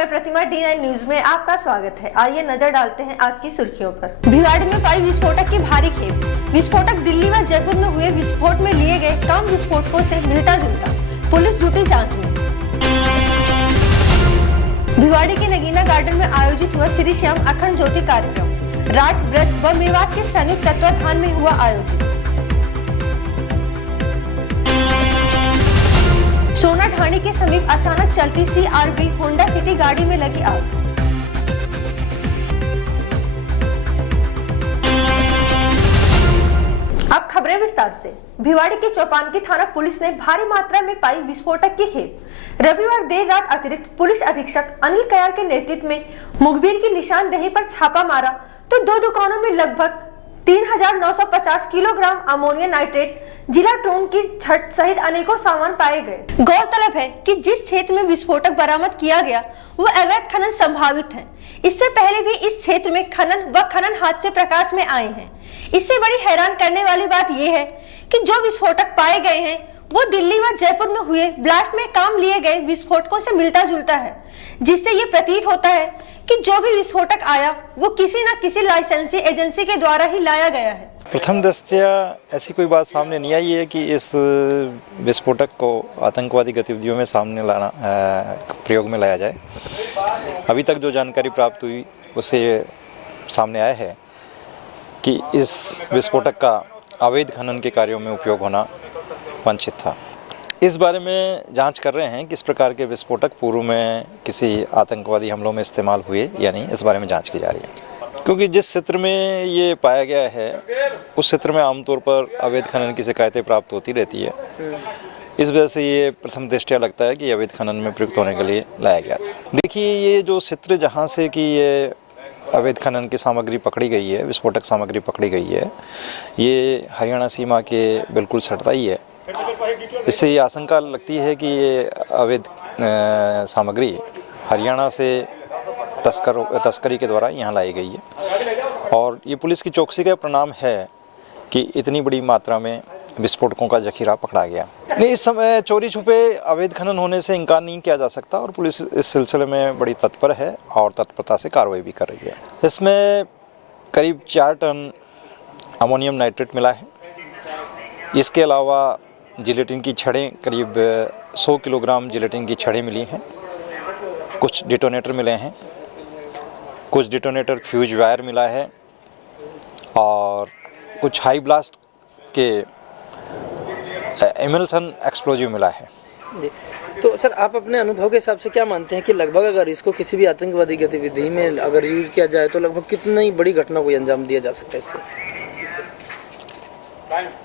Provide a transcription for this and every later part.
मैं प्रतिमा D9 news में आपका स्वागत है। आइए नजर डालते हैं आज की सुर्खियों पर। भिवाड़ी में पाई विस्फोटक की भारी खेप। विस्फोटक दिल्ली व जयपुर में हुए विस्फोट में लिए गए कम विस्फोटकों से मिलता जुलता। पुलिस जुटी जांच में। भिवाड़ी के नगीना गार्डन में आयोजित हुआ श्री श्याम अखंड ज्योति कार्यक्रम। राट ब्रज व मेवात के संयुक्त तत्वाधान में हुआ आयोजित। सोना ढाणी के समीप अचानक चलती CRV होंडा सिटी गाड़ी में लगी आग। अब खबरें विस्तार से। भिवाड़ी के चौपानकी थाना पुलिस ने भारी मात्रा में पाई विस्फोटक की खेप। रविवार देर रात अतिरिक्त पुलिस अधीक्षक अनिल कयाल के नेतृत्व में मुखबिर की निशानदेही पर छापा मारा तो 2 दुकानों में लगभग 3950 किलोग्राम अमोनियम नाइट्रेट, जिला टोन की छड़ सहित अनेकों सामान पाए गए। गौरतलब है कि जिस क्षेत्र में विस्फोटक बरामद किया गया वो अवैध खनन संभावित है। इससे पहले भी इस क्षेत्र में खनन हादसे प्रकाश में आए हैं। इससे बड़ी हैरान करने वाली बात यह है कि जो विस्फोटक पाए गए हैं वो दिल्ली व जयपुर में हुए ब्लास्ट में काम लिए गए विस्फोटकों से मिलता जुलता है, जिससे ये प्रतीत होता है कि जो भी विस्फोटक आया वो किसी न किसी लाइसेंसी एजेंसी के द्वारा ही लाया गया है। प्रथम दृष्टया ऐसी कोई बात सामने नहीं आई है कि इस विस्फोटक को आतंकवादी गतिविधियों में सामने लाना प्रयोग में लाया जाए। अभी तक जो जानकारी प्राप्त हुई उससे सामने आया है कि इस विस्फोटक का अवैध खनन के कार्यों में उपयोग होना वांछित था। इस बारे में जांच कर रहे हैं कि इस प्रकार के विस्फोटक पूर्व में किसी आतंकवादी हमलों में इस्तेमाल हुए या नहीं, इस बारे में जांच की जा रही है। क्योंकि जिस क्षेत्र में ये पाया गया है उस क्षेत्र में आमतौर पर अवैध खनन की शिकायतें प्राप्त होती रहती है। इस वजह से ये प्रथम दृष्टया लगता है कि अवैध खनन में प्रयुक्त होने के लिए लाया गया था। देखिए, ये जो क्षेत्र जहाँ से कि ये अवैध खनन की सामग्री पकड़ी गई है, विस्फोटक सामग्री पकड़ी गई है, ये हरियाणा सीमा के बिल्कुल सटता ही है। इससे ये आशंका लगती है कि ये अवैध सामग्री हरियाणा से तस्करी के द्वारा यहाँ लाई गई है और ये पुलिस की चौकसी का परिणाम है कि इतनी बड़ी मात्रा में विस्फोटकों का जखीरा पकड़ा गया। नहीं, इस समय चोरी छुपे अवैध खनन होने से इनकार नहीं किया जा सकता और पुलिस इस सिलसिले में बड़ी तत्पर है और तत्परता से कार्रवाई भी कर रही है। इसमें करीब 4 टन अमोनियम नाइट्रेट मिला है। इसके अलावा जिलेटिन की छड़ें, करीब 100 किलोग्राम जिलेटिन की छड़ें मिली हैं। कुछ डिटोनेटर मिले हैं, कुछ डिटोनेटर फ्यूज वायर मिला है और कुछ हाई ब्लास्ट के एमल्सन एक्सप्लोजिव मिला है। जी, तो सर आप अपने अनुभव के हिसाब से क्या मानते हैं कि लगभग अगर इसको किसी भी आतंकवादी गतिविधि में अगर यूज किया जाए तो लगभग कितनी बड़ी घटना को अंजाम दिया जा सकता है इससे?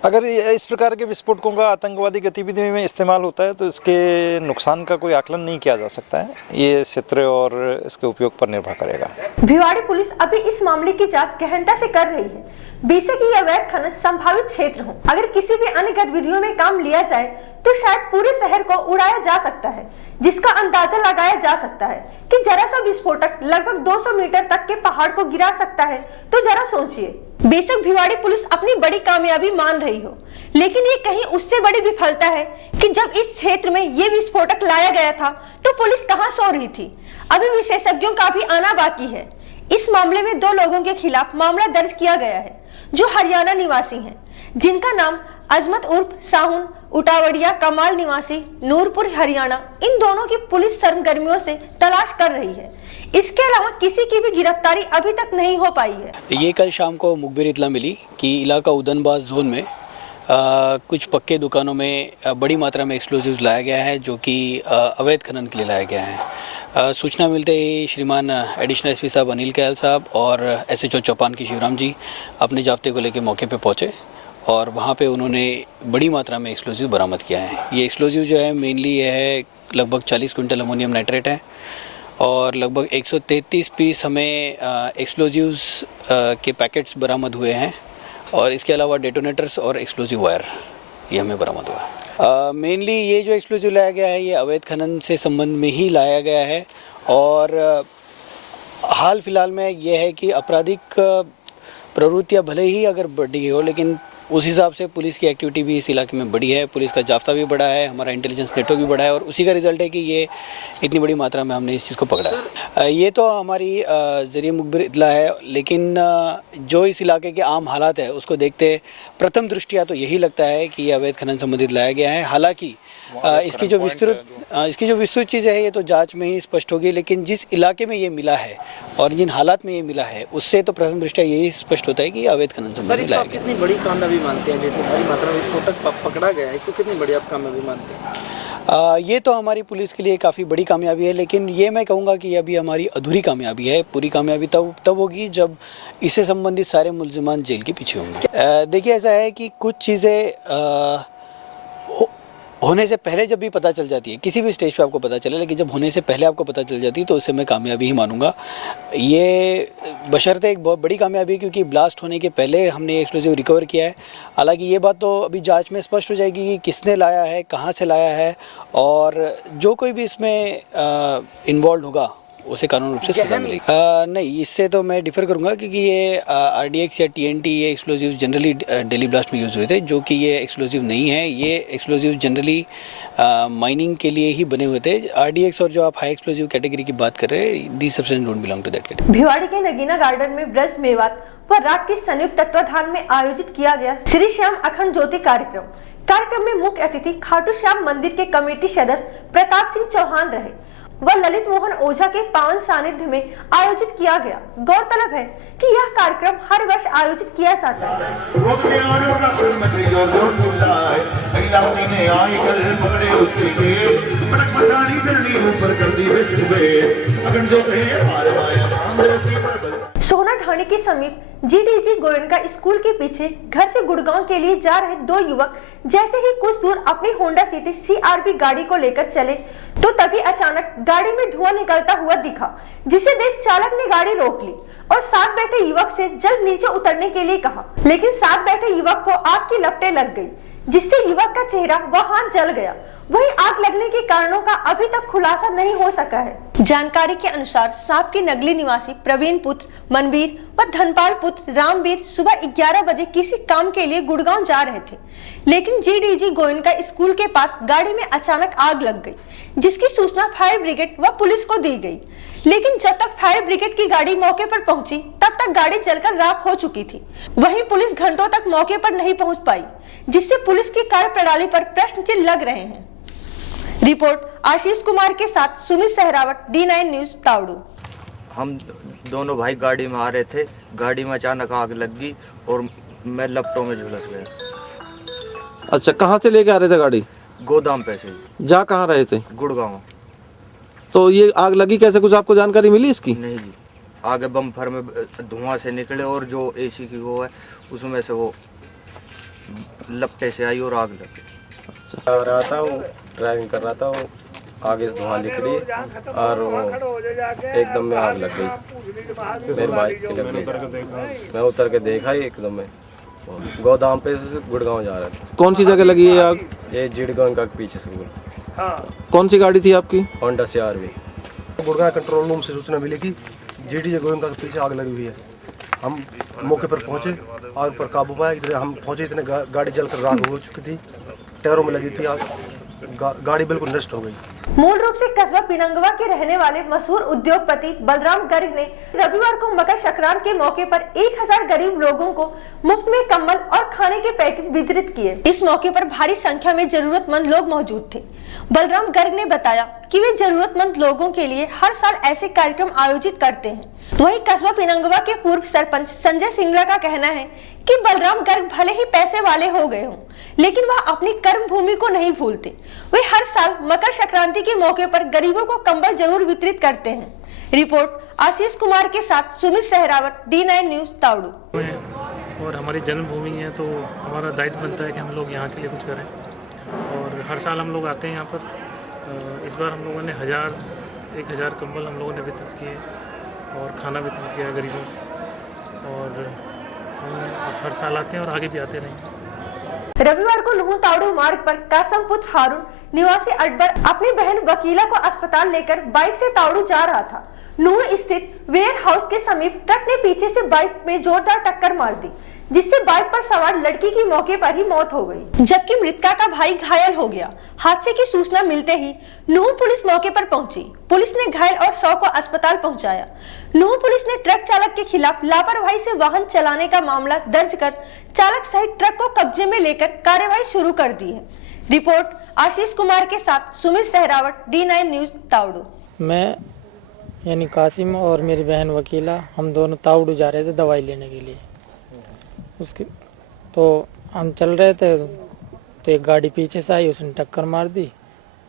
अगर इस प्रकार के विस्फोटकों का आतंकवादी गतिविधि में इस्तेमाल होता है तो इसके नुकसान का कोई आकलन नहीं किया जा सकता है। ये क्षेत्र और इसके उपयोग पर निर्भर करेगा। भिवाड़ी पुलिस अभी इस मामले की जांच गहनता से कर रही है। बेशक ये अवैध खनन संभावित क्षेत्र हो, अगर किसी भी अन्य गतिविधियों में काम लिया जाए तो शायद पूरे शहर को उड़ाया जा सकता है, जिसका अंदाजा लगाया जा सकता है कि जरा सा विस्फोटक लगभग 200 मीटर तक के पहाड़ को गिरा सकता है। तो जरा सोचिए, बेशक भिवाड़ी पुलिस अपनी बड़ी कामयाबी मान रही हो, लेकिन ये कहीं उससे बड़ी विफलता है कि जब इस क्षेत्र में ये विस्फोटक लाया गया था तो पुलिस कहां सो रही थी। अभी विशेषज्ञों का भी आना बाकी है। इस मामले में 2 लोगों के खिलाफ मामला दर्ज किया गया है जो हरियाणा निवासी हैं, जिनका नाम अजमत उर्फ साहुन, उटावड़िया कमाल निवासी नूरपुर हरियाणा। इन दोनों की पुलिस सरगर्मियों से तलाश कर रही है। इसके अलावा किसी की भी गिरफ्तारी अभी तक नहीं हो पाई है। ये कल शाम को मुखबिर इतला मिली कि इलाका उदनबाज जोन में कुछ पक्के दुकानों में बड़ी मात्रा में एक्सप्लोजिव्स लाया गया है, जो कि अवैध खनन के लिए लाया गया है। सूचना मिलते ही श्रीमान एडिशनल एसपी साहब अनिल कयाल साहब और SHO चौपानकी शिवराम जी अपने जाब्ते को लेकर मौके पे पहुंचे और वहाँ पे उन्होंने बड़ी मात्रा में एक्सप्लोजिव बरामद किया है। ये एक्सप्लोजिव जो है मेनली ये है लगभग 40 क्विंटल अमोनियम नाइट्रेट है और लगभग 133 पीस हमें एक्सप्लोजिव्स के पैकेट्स बरामद हुए हैं और इसके अलावा डेटोनेटर्स और एक्सप्लोजिव वायर ये हमें बरामद हुआ है। मेनली ये जो एक्सप्लोजिव लाया गया है ये अवैध खनन से संबंध में ही लाया गया है और हाल फिलहाल में ये है कि आपराधिक प्रवृत्तियाँ भले ही अगर बढ़ी हो, लेकिन उस हिसाब से पुलिस की एक्टिविटी भी इस इलाके में बड़ी है, पुलिस का जाफ्ता भी बड़ा है, हमारा इंटेलिजेंस नेटवर्क भी बड़ा है और उसी का रिजल्ट है कि ये इतनी बड़ी मात्रा में हमने इस चीज़ को पकड़ा है। ये तो हमारी ज़रिए मुखबिर इतला है, लेकिन जो इस इलाके के आम हालात है उसको देखते प्रथम दृष्टिया तो यही लगता है कि ये अवैध खनन संबंधित लाया गया है। हालांकि इसकी जो विस्तृत चीज़ है ये तो जांच में ही स्पष्ट होगी, लेकिन जिस इलाके में ये मिला है और जिन हालात में ये मिला है उससे तो प्रथम दृष्टिया यही स्पष्ट होता है कि अवैध खनन संबंधित लाया गया। कितनी बड़ी कामयाबी मानते हैं, जितनी बड़ी मात्रा में विस्फोटक पकड़ा गया है, इसको कितनी बड़ी आप कामयाबी मानते हैं? ये तो हमारी पुलिस के लिए काफ़ी बड़ी कामयाबी है, लेकिन ये मैं कहूँगा कि अभी हमारी अधूरी कामयाबी है। पूरी कामयाबी तब होगी जब इससे संबंधित सारे मुल्ज़िमान जेल के पीछे होंगे। देखिए, ऐसा है कि कुछ चीज़ें होने से पहले जब भी पता चल जाती है, किसी भी स्टेज पे आपको पता चले, लेकिन जब होने से पहले आपको पता चल जाती है तो उसे मैं कामयाबी ही मानूंगा। ये बशर्ते एक बहुत बड़ी कामयाबी है क्योंकि ब्लास्ट होने के पहले हमने एक्सप्लोजिव रिकवर किया है। हालांकि ये बात तो अभी जांच में स्पष्ट हो जाएगी कि किसने लाया है, कहाँ से लाया है, और जो कोई भी इसमें इन्वॉल्व होगा उसे कानूनी रूप से सजा मिलेगी। नहीं, इससे तो मैं डिफर करूंगा क्योंकि ये RDX या TNT ये एक्सप्लोजिव जनरली दिल्ली ब्लास्ट में यूज़ हुए थे, जो कि ये एक्सप्लोजिव नहीं है। ये एक्सप्लोजिव जनरली माइनिंग के लिए ही बने हुए थे। RDX और जो आप हाई एक्सप्लोजिव कैटेगरी की बात कर रहे हैं, the substance don't belong to that category. Bhiwadi के नगीना गार्डन में ब्रज मेवात व रात के संयुक्त तत्वाधान में आयोजित किया गया श्री श्याम अखंड ज्योति कार्यक्रम में मुख्य अतिथि खाटू श्याम मंदिर के कमेटी सदस्य प्रताप सिंह चौहान रहे व ललित मोहन ओझा के पावन सानिध्य में आयोजित किया गया। गौरतलब है कि यह कार्यक्रम हर वर्ष आयोजित किया जाता है। सोना ढाणी के समीप GDG गोयनका स्कूल के पीछे घर से गुड़गांव के लिए जा रहे दो युवक जैसे ही कुछ दूर अपनी होंडा सिटी CRV गाड़ी को लेकर चले तो तभी अचानक गाड़ी में धुआं निकलता हुआ दिखा, जिसे देख चालक ने गाड़ी रोक ली और साथ बैठे युवक से जल्द नीचे उतरने के लिए कहा, लेकिन साथ बैठे युवक को आग की लपटें लग गई, जिससे युवक का चेहरा व हाथ जल गया। वहीं आग लगने के कारणों का अभी तक खुलासा नहीं हो सका है। जानकारी के अनुसार सांप के नगली निवासी प्रवीण पुत्र मनवीर व धनपाल पुत्र रामवीर सुबह 11 बजे किसी काम के लिए गुड़गांव जा रहे थे, लेकिन GDG गोयनका स्कूल के पास गाड़ी में अचानक आग लग गई, जिसकी सूचना फायर ब्रिगेड व पुलिस को दी गई। लेकिन जब तक फायर ब्रिगेड की गाड़ी मौके पर पहुंची तब तक गाड़ी जलकर राख हो चुकी थी। वहीं पुलिस घंटों तक मौके पर नहीं पहुंच पाई, जिससे पुलिस की कार्यप्रणाली पर प्रश्न चिन्ह लग रहे हैं। रिपोर्ट आशीष कुमार के साथ सुमित सहरावत, D9 न्यूज, तावड़ू। हम दोनों भाई गाड़ी में आ रहे थे, गाड़ी में अचानक आग लग गई और मैं लपटों में झुलस गया। अच्छा, कहाँ से लेके आ रहे थे गाड़ी? गोदाम पे से। जा कहाँ रहे थे? गुड़गांव। तो ये आग लगी कैसे, कुछ आपको जानकारी मिली इसकी? नहीं जी, आगे बम्फर में धुआं से निकले और जो AC की वो है उसमें से वो लपटे से आई और आग लगी। आ रहा था, वो ड्राइविंग कर रहा था, वो आगे से धुआं निकली और वो एकदम में आग लग गई। मेरे बाइक की लग गई। मैं उतर के देखा ही एकदम में गोदाम पे से गुड़गांव जा रहा था। कौन सी जगह लगी है आग? ये GDG का पीछे स्कूल। कौन सी गाड़ी थी आपकी? Honda CRV। Gurgaon control room से सूचना मिली कि GDG गोयनका के पीछे आग लगी हुई है। हम मौके पर पहुंचे, आग पर काबू पाया। इतने हम पहुंचे, इतने गाड़ी जलकर राख हो चुकी थी, टायरों में लगी थी आग, गाड़ी बिल्कुल नष्ट हो गई। मूल रूप से कस्बा पिनंगवा के रहने वाले मशहूर उद्योगपति बलराम गर्ग ने रविवार को मकर संक्रांति के मौके पर 1000 गरीब लोगों को मुफ्त में कंबल और खाने के पैकेट वितरित किए। इस मौके पर भारी संख्या में जरूरतमंद लोग मौजूद थे। बलराम गर्ग ने बताया कि वे जरूरतमंद लोगों के लिए हर साल ऐसे कार्यक्रम आयोजित करते हैं। वहीं कस्बा पिनंगवा के पूर्व सरपंच संजय सिंगला का कहना है कि बलराम गर्ग भले ही पैसे वाले हो गए हों, लेकिन वह अपनी कर्म भूमि को नहीं भूलते। वे हर साल मकर संक्रांति के मौके पर गरीबों को कंबल जरूर वितरित करते हैं। रिपोर्ट आशीष कुमार के साथ सुमित सहरावत, D9 न्यूज, तावड़ू। और हमारी जन्मभूमि है तो हमारा दायित्व बनता है कि हम लोग यहाँ के लिए कुछ करें, और हर साल हम लोग आते हैं यहाँ पर। इस बार हम लोगों ने 1000 कंबल हम लोगों ने वितरित किए और खाना वितरित किया गरीबों को, और हम हर साल आते हैं और आगे भी आते रहेंगे। रविवार को लुहू तावड़ू मार्ग पर कासम पुत्र हारून निवासी अकबर अपनी बहन वकीला को अस्पताल लेकर बाइक से तावड़ू जा रहा था। नूह स्थित वेयर हाउस के समीप ट्रक ने पीछे से बाइक में जोरदार टक्कर मार दी, जिससे बाइक पर सवार लड़की की मौके पर ही मौत हो गई, जबकि मृतका का भाई घायल हो गया। हादसे की सूचना मिलते ही नूंह पुलिस मौके पर पहुंची। पुलिस ने घायल और 100 को अस्पताल पहुंचाया। नूंह पुलिस ने ट्रक चालक के खिलाफ लापरवाही से वाहन चलाने का मामला दर्ज कर चालक सहित ट्रक को कब्जे में लेकर कार्यवाही शुरू कर दी है। रिपोर्ट आशीष कुमार के साथ सुमित सहरावत, D9 न्यूज, तावड़ू। मैं यानी कासिम और मेरी बहन वकीला, हम दोनों तावड़ू जा रहे थे दवाई लेने के लिए। उसके तो हम चल रहे थे तो एक गाड़ी पीछे से आई, उसने टक्कर मार दी,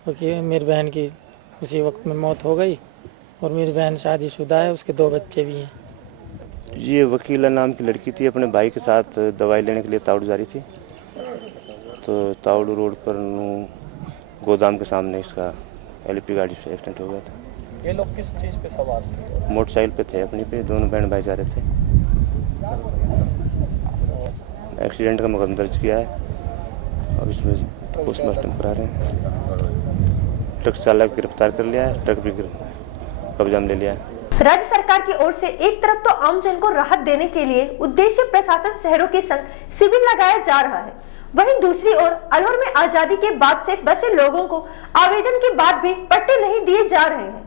क्योंकि मेरी बहन की उसी वक्त में मौत हो गई। और मेरी बहन शादीशुदा है, उसके 2 बच्चे भी हैं। ये वकीला नाम की लड़की थी, अपने भाई के साथ दवाई लेने के लिए तावड़ू जा रही थी। तो तावड़ू रोड पर गोदाम के सामने इसका LP गाड़ी से एक्सीडेंट हो गया था। ये लोग किस चीज़ पे सवार थे? मोटरसाइकिल पे थे अपनी पे, दोनों बहन भाई जा रहे थे। एक्सीडेंट का मुकदमा दर्ज किया है और इसमें पोस्टमार्टम करा रहे हैं। ट्रक चालक गिरफ्तार कर लिया है, ट्रक भी कब्जा में ले लिया है। राज्य सरकार की ओर से एक तरफ तो आमजन को राहत देने के लिए उद्देश्य प्रशासन शहरों के संग शिविर लगाया जा रहा है, वहीं दूसरी ओर अलवर में आजादी के बाद से बसे लोगों को आवेदन के बाद भी पट्टे नहीं दिए जा रहे हैं।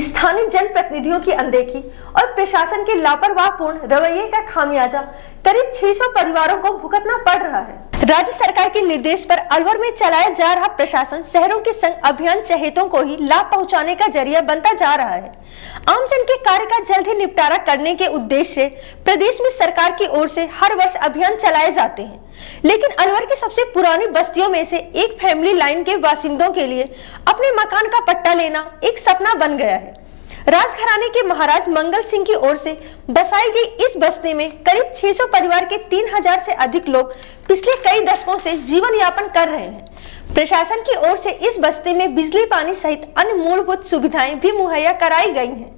स्थानीय जनप्रतिनिधियों की अनदेखी और प्रशासन के लापरवाहपूर्ण रवैये का खामियाजा करीब 600 परिवारों को भुगतना पड़ रहा है। राज्य सरकार के निर्देश पर अलवर में चलाया जा रहा प्रशासन शहरों के संग अभियान चहेतों को ही लाभ पहुंचाने का जरिया बनता जा रहा है। आमजन के कार्य का जल्द ही निपटारा करने के उद्देश्य से प्रदेश में सरकार की ओर से हर वर्ष अभियान चलाए जाते हैं, लेकिन अलवर की सबसे पुरानी बस्तियों में से एक फैमिली लाइन के बासिंदों के लिए अपने मकान का पट्टा लेना एक सपना बन गया है। राजघराने के महाराज मंगल सिंह की ओर से बसाई गई इस बस्ती में करीब 600 परिवार के 3000 से अधिक लोग पिछले कई दशकों से जीवन यापन कर रहे हैं। प्रशासन की ओर से इस बस्ती में बिजली, पानी सहित अन्य मूलभूत सुविधाएं भी मुहैया कराई गई हैं,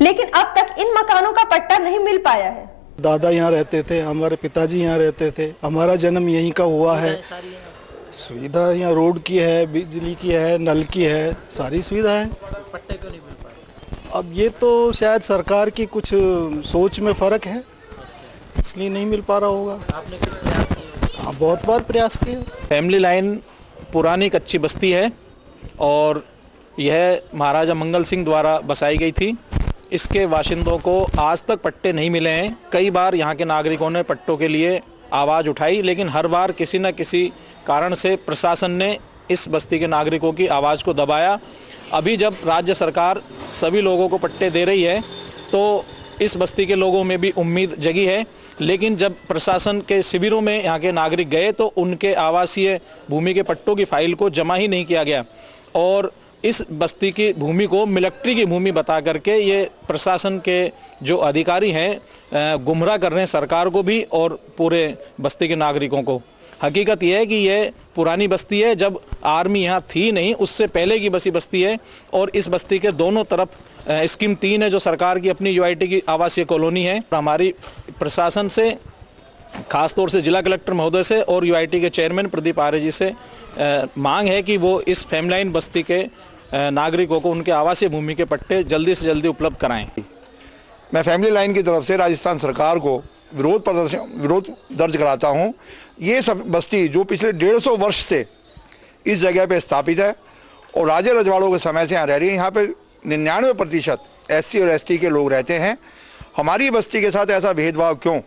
लेकिन अब तक इन मकानों का पट्टा नहीं मिल पाया है। दादा यहाँ रहते थे, हमारे पिताजी यहाँ रहते थे, हमारा जन्म यहीं का हुआ है। सुविधा यहाँ रोड की है, बिजली की है, नल की है, सारी सुविधा है। पट्टे क्यों नहीं मिल पाए? अब ये तो शायद सरकार की कुछ सोच में फर्क है, इसलिए नहीं मिल पा रहा होगा। आपने कुछ प्रयास किया? हाँ, बहुत बार प्रयास किया। फैमिली लाइन पुरानी कच्ची बस्ती है और यह महाराजा मंगल सिंह द्वारा बसाई गई थी। इसके बाशिंदों को आज तक पट्टे नहीं मिले हैं। कई बार यहाँ के नागरिकों ने पट्टों के लिए आवाज़ उठाई, लेकिन हर बार किसी न किसी कारण से प्रशासन ने इस बस्ती के नागरिकों की आवाज़ को दबाया। अभी जब राज्य सरकार सभी लोगों को पट्टे दे रही है तो इस बस्ती के लोगों में भी उम्मीद जगी है, लेकिन जब प्रशासन के शिविरों में यहाँ के नागरिक गए तो उनके आवासीय भूमि के पट्टों की फाइल को जमा ही नहीं किया गया और इस बस्ती की भूमि को मिलिट्री की भूमि बता करके ये प्रशासन के जो अधिकारी हैं गुमराह कर रहे हैं सरकार को भी और पूरे बस्ती के नागरिकों को। हकीकत यह है कि ये पुरानी बस्ती है, जब आर्मी यहाँ थी नहीं उससे पहले की बसी बस्ती है और इस बस्ती के दोनों तरफ स्कीम 3 है जो सरकार की अपनी UIT की आवासीय कॉलोनी है। हमारी प्रशासन से, खासतौर से जिला कलेक्टर महोदय से और UIT के चेयरमैन प्रदीप आर्य जी से मांग है कि वो इस फैमिली लाइन बस्ती के नागरिकों को उनके आवासीय भूमि के पट्टे जल्दी से जल्दी उपलब्ध कराएं। मैं फैमिली लाइन की तरफ से राजस्थान सरकार को विरोध दर्ज कराता हूं। ये सब बस्ती जो पिछले 150 वर्ष से इस जगह पे स्थापित है और राजे रजवाड़ों के समय से यहाँ रह रही है। यहाँ पे 99% SC और ST के लोग रहते हैं। हमारी बस्ती के साथ ऐसा भेदभाव क्यों?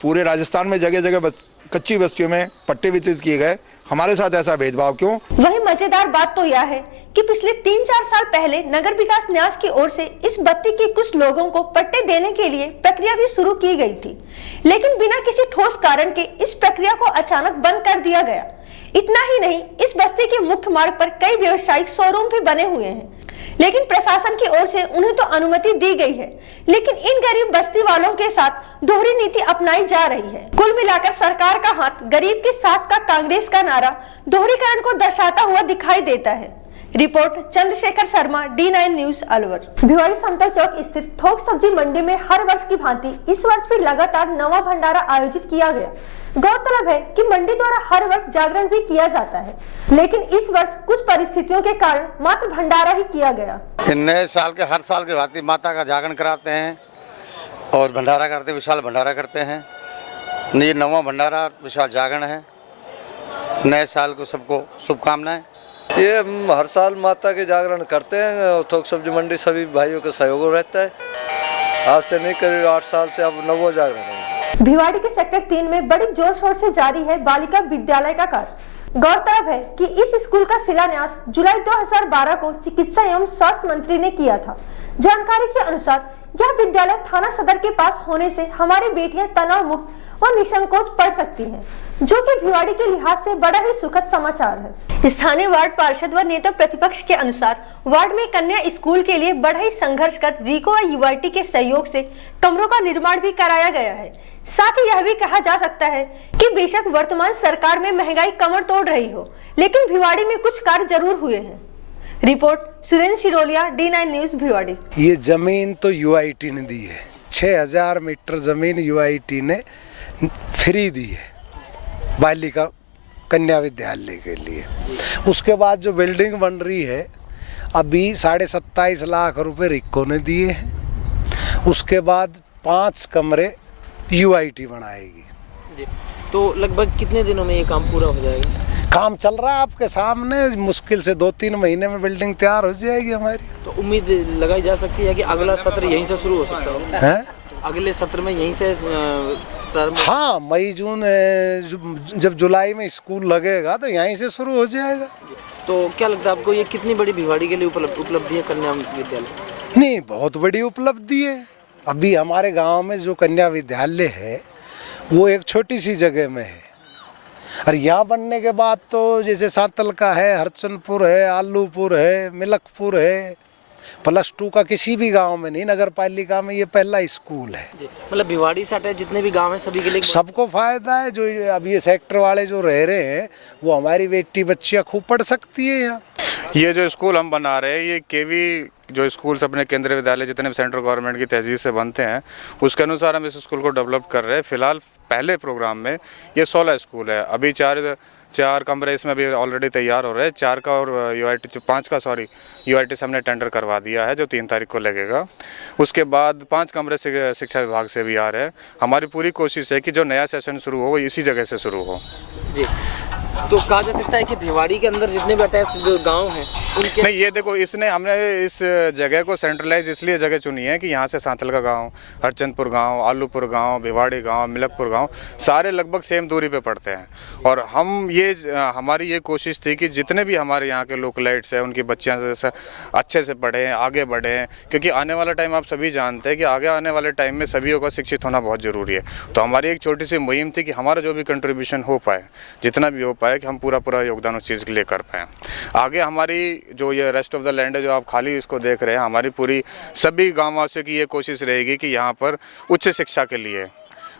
पूरे राजस्थान में जगह जगह कच्ची बस्तियों में पट्टे वितरित किए गए, हमारे साथ ऐसा भेदभाव क्यों? वही मजेदार बात तो यह है कि पिछले 3-4 साल पहले नगर विकास न्यास की ओर से इस बस्ती के कुछ लोगों को पट्टे देने के लिए प्रक्रिया भी शुरू की गई थी, लेकिन बिना किसी ठोस कारण के इस प्रक्रिया को अचानक बंद कर दिया गया। इतना ही नहीं, इस बस्ती के मुख्य मार्ग पर कई व्यावसायिक शोरूम भी बने हुए हैं, लेकिन प्रशासन की ओर से उन्हें तो अनुमति दी गई है, लेकिन इन गरीब बस्ती वालों के साथ दोहरी नीति अपनाई जा रही है। कुल मिलाकर सरकार का हाथ गरीब के साथ का कांग्रेस का नारा दोहरीकरण को दर्शाता हुआ दिखाई देता है। Report Chandrashekhar Sharma, D9 news, Alwar. Bhiwadi समतल चौक स्थित थोक सब्जी मंडी में हर वर्ष की भांति इस वर्ष भी लगातार नवा भंडारा आयोजित किया गया। गौरतलब है कि मंडी द्वारा हर वर्ष जागरण भी किया जाता है, लेकिन इस वर्ष कुछ परिस्थितियों के कारण मात्र भंडारा ही किया गया। नए साल के हर साल के भांति माता का जागरण कराते हैं और भंडारा करते हैं, विशाल भंडारा करते हैं। ये नवा भंडारा विशाल जागरण है। नए साल को सबको शुभकामनाएं। ये हम हर साल माता के जागरण करते हैं और थोक सब्जी मंडी सभी भाइयों का सहयोग रहता है। आज से नहीं करीब 8 साल से अब नवो जागरण है। भिवाड़ी के सेक्टर 3 में बड़ी जोर शोर से जारी है बालिका विद्यालय का कार्य। गौरतलब है कि इस स्कूल का शिलान्यास जुलाई 2012 को चिकित्सा एवं स्वास्थ्य मंत्री ने किया था। जानकारी के अनुसार यह विद्यालय थाना सदर के पास होने से हमारी बेटियां तनाव मुक्त और निसंकोच पढ़ सकती हैं, जो कि भिवाड़ी के लिहाज से बड़ा ही सुखद समाचार है। स्थानीय वार्ड पार्षद व नेता प्रतिपक्ष के अनुसार वार्ड में कन्या स्कूल के लिए बड़ा ही संघर्ष कर रीको व यूआईटी के सहयोग से कमरों का निर्माण भी कराया गया है। साथ ही यह भी कहा जा सकता है कि बेशक वर्तमान सरकार में महंगाई कमर तोड़ रही हो, लेकिन भिवाड़ी में कुछ कार्य जरूर हुए हैं। Report Surendra Shiroliya, D9 news Bhiwadi. ये जमीन तो यूआईटी ने दी है, 6000 मीटर जमीन यूआईटी ने फ्री दी है बालिका कन्या विद्यालय के लिए। उसके बाद जो बिल्डिंग बन रही है अभी 27.5 लाख रुपए रिको ने दिए हैं। उसके बाद 5 कमरे यूआईटी बनाएगी। जी। तो लगभग कितने दिनों में ये काम पूरा हो जाएगा? काम चल रहा है आपके सामने, मुश्किल से 2-3 महीने में बिल्डिंग तैयार हो जाएगी हमारी। तो उम्मीद लगाई जा सकती है कि अगला सत्र यहीं से शुरू हो सकता है? अगले सत्र में यहीं से प्रारंभ? हाँ, मई जून जब जुलाई में स्कूल लगेगा तो यहीं से शुरू हो जाएगा। तो क्या लगता है आपको ये कितनी बड़ी भिवाड़ी के लिए उपलब्धि है कन्या विद्यालय? नहीं, बहुत बड़ी उपलब्धि है। अभी हमारे गांव में जो कन्या विद्यालय है वो एक छोटी सी जगह में है, और यहाँ बनने के बाद तो जैसे सांतल का है, हरचंदपुर है, आलूपुर है, मिलकपुर है, +2 का किसी भी गांव में नहीं, नगर पालिका में ये पहला स्कूल है। मतलब भिवाड़ी सटे जितने भी गांव हैं सभी के लिए सबको फायदा है। जो अब ये सेक्टर वाले जो रह रहे हैं वो हमारी बेटी बच्चियाँ खूब पढ़ सकती है यहाँ। ये जो स्कूल हम बना रहे हैं ये केवी जो स्कूल्स अपने केंद्रीय विद्यालय जितने भी सेंट्रल गवर्नमेंट की तहजीब से बनते हैं उसके अनुसार हम इस स्कूल को डेवलप कर रहे हैं। फिलहाल पहले प्रोग्राम में ये 16 स्कूल है। अभी चार कमरे इसमें अभी ऑलरेडी तैयार हो रहे हैं। 4 का और यूआईटी 5 का यूआईटी से हमने टेंडर करवा दिया है जो 3 तारीख को लगेगा। उसके बाद 5 कमरे से शिक्षा विभाग से भी आ रहे हैं। हमारी पूरी कोशिश है कि जो नया सेशन शुरू हो वो इसी जगह से शुरू हो। जी। तो कहा जा सकता है कि भिवाड़ी के अंदर जितने भी अटैच जो गांव हैं उनके नहीं, ये देखो हमने इस जगह को सेंट्रलाइज इसलिए जगह चुनी है कि यहाँ से सांतल का गांव, हरचंदपुर गांव, आलूपुर गांव, भिवाड़ी गांव, मिलकपुर गांव सारे लगभग सेम दूरी पे पड़ते हैं। और हमारी ये कोशिश थी कि जितने भी हमारे यहाँ के लोकलाइट्स हैं उनकी बच्चियाँ अच्छे से पढ़ें, आगे बढ़ें, क्योंकि आने वाला टाइम आप सभी जानते हैं कि आगे आने वाले टाइम में सभी को शिक्षित होना बहुत ज़रूरी है। तो हमारी एक छोटी सी मुहिम थी कि हमारा जो भी कंट्रीब्यूशन हो पाए, जितना भी हो पाए, कि हम पूरा योगदान उस चीज़ के लिए कर पाएँ। आगे हमारी जो ये रेस्ट ऑफ द लैंड है जो आप खाली इसको देख रहे हैं, हमारी पूरी सभी गाँव वासियों की ये कोशिश रहेगी कि यहाँ पर उच्च शिक्षा के लिए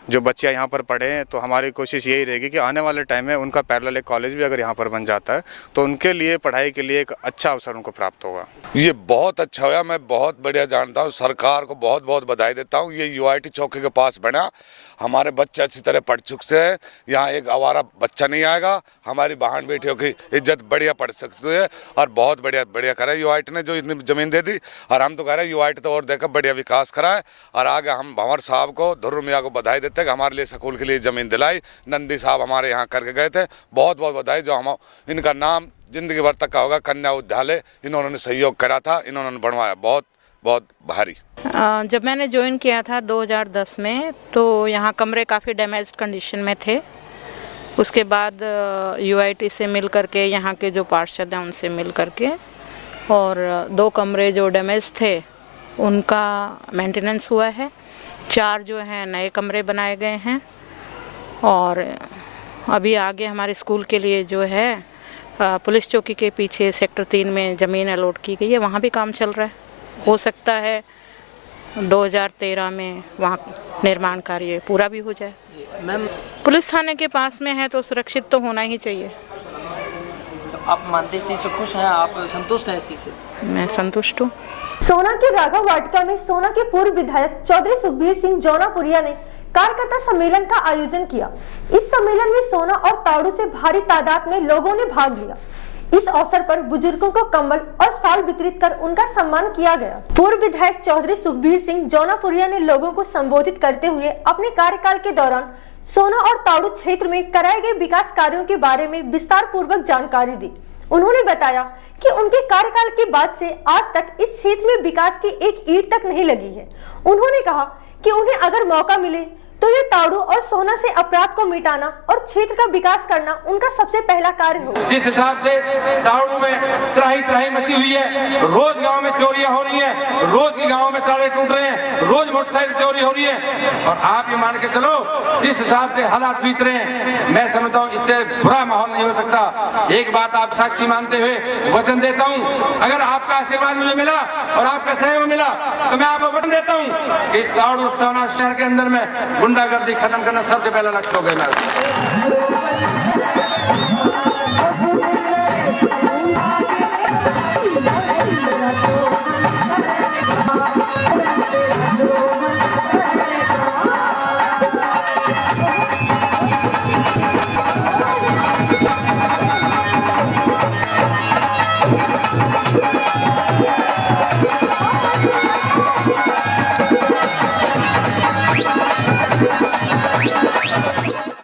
जो बच्चे यहाँ पर पढ़ें, तो हमारी कोशिश यही रहेगी कि आने वाले टाइम में उनका पैरेलल एक कॉलेज भी अगर यहाँ पर बन जाता है तो उनके लिए पढ़ाई के लिए एक अच्छा अवसर उनको प्राप्त होगा। ये बहुत अच्छा हुआ, मैं बहुत बढ़िया जानता हूँ। सरकार को बहुत बहुत बधाई देता हूँ। ये यूआईटी चौकी के पास बना, हमारे बच्चे अच्छी तरह पढ़ चुके हैं। यहाँ एक आवारा बच्चा नहीं आएगा। हमारी बहन बेटियों की इज्जत बढ़िया पढ़ सकती है और बहुत बढ़िया करा है यूआईटी ने जो इतनी ज़मीन दे दी। और हम तो कह रहे हैं यूआईटी तो और देकर बढ़िया विकास कराए। और आगे हम भंवर साहब को, धुर्र मियाँ को बधाई देते हैं कि हमारे लिए स्कूल के लिए ज़मीन दिलाई। नंदी साहब हमारे यहाँ करके गए थे, बहुत बहुत बधाई। जो हम इनका नाम जिंदगी भर तक का होगा, कन्या विद्यालय इन्होंने सहयोग करा था, इन्होंने बनवाया बहुत भारी। जब मैंने ज्वाइन किया था 2010 में तो यहाँ कमरे काफ़ी डैमेज्ड कंडीशन में थे। उसके बाद यूआईटी से मिल करके, यहाँ के जो पार्षद हैं उनसे मिल करके, और 2 कमरे जो डैमेज थे उनका मेंटेनेंस हुआ है। 4 जो हैं नए कमरे बनाए गए हैं। और अभी आगे हमारे स्कूल के लिए जो है पुलिस चौकी के पीछे सेक्टर 3 में ज़मीन अलॉट की गई है, वहाँ भी काम चल रहा है। हो सकता है 2013 में वहाँ निर्माण कार्य पूरा भी हो जाए। मैम, पुलिस थाने के पास में है तो सुरक्षित तो होना ही चाहिए। आप मानते इस चीज़ से खुश हैं, आप संतुष्ट हैं इस चीज़ से? मैं संतुष्ट हूँ। सोना के राघव वाटिका में सोना के पूर्व विधायक चौधरी सुखबीर सिंह जौनापुरिया ने कार्यकर्ता सम्मेलन का आयोजन किया। इस सम्मेलन में सोना और ताड़ू से भारी तादाद में लोगों ने भाग लिया। इस अवसर पर बुजुर्गों को कंबल और शाल वितरित कर उनका सम्मान किया गया। पूर्व विधायक चौधरी सुखबीर सिंह जौनापुरिया ने लोगों को संबोधित करते हुए अपने कार्यकाल के दौरान सोना और तावड़ू क्षेत्र में कराए गए विकास कार्यों के बारे में विस्तार पूर्वक जानकारी दी। उन्होंने बताया कि उनके कार्यकाल के बाद से आज तक इस क्षेत्र में विकास की एक ईंट तक नहीं लगी है। उन्होंने कहा कि उन्हें अगर मौका मिले तो ये तावड़ू और सोना से अपराध को मिटाना और क्षेत्र का विकास करना उनका सबसे पहला कार्य होगा। जिस हिसाब से तावड़ू में त्राही त्राही मची हुई है, रोज गांव में चोरियां हो रही हैं, रोज के गांव में ताले टूट रहे हैं, रोज मोटरसाइकिल चोरी हो रही है, और आप ये मान के चलो जिस हिसाब से हालात बीत रहे हैं, मैं समझता हूँ इससे बुरा माहौल नहीं हो सकता। एक बात आप साक्षी मानते हुए वचन देता हूँ, अगर आपका आशीर्वाद मुझे मिला और आपका सहयोग मिला तो मैं आपको वचन देता हूँ कि इस तावड़ू सोना शहर के अंदर में गुंडागर्दी खत्म करना सबसे पहला लक्ष्य हो गया।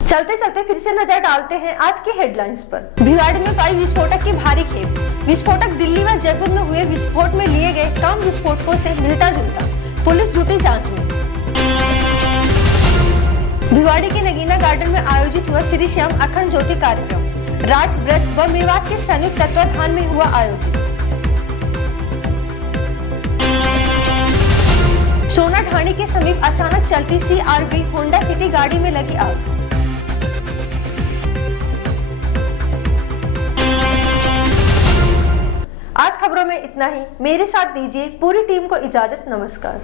चलते चलते फिर से नजर डालते हैं आज की हेडलाइंस पर। भिवाड़ी में पाई विस्फोटक की भारी खेप। विस्फोटक दिल्ली व जयपुर में हुए विस्फोट में लिए गए कम विस्फोटकों से मिलता जुलता। पुलिस जुटी जांच में। भिवाड़ी के नगीना गार्डन में आयोजित हुआ श्री श्याम अखंड ज्योति कार्यक्रम। राट ब्रज व मेवात के संयुक्त तत्वाधान में हुआ आयोजित। सोना ढाणी के समीप अचानक चलती CRV होंडा सिटी गाड़ी में लगी आग। आज खबरों में इतना ही। मेरे साथ दीजिए पूरी टीम को इजाजत। नमस्कार।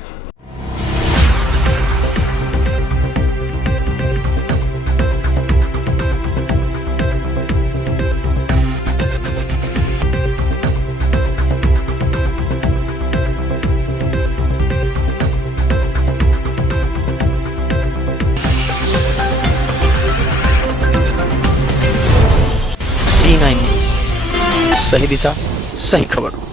सही दिशा, सही खबर।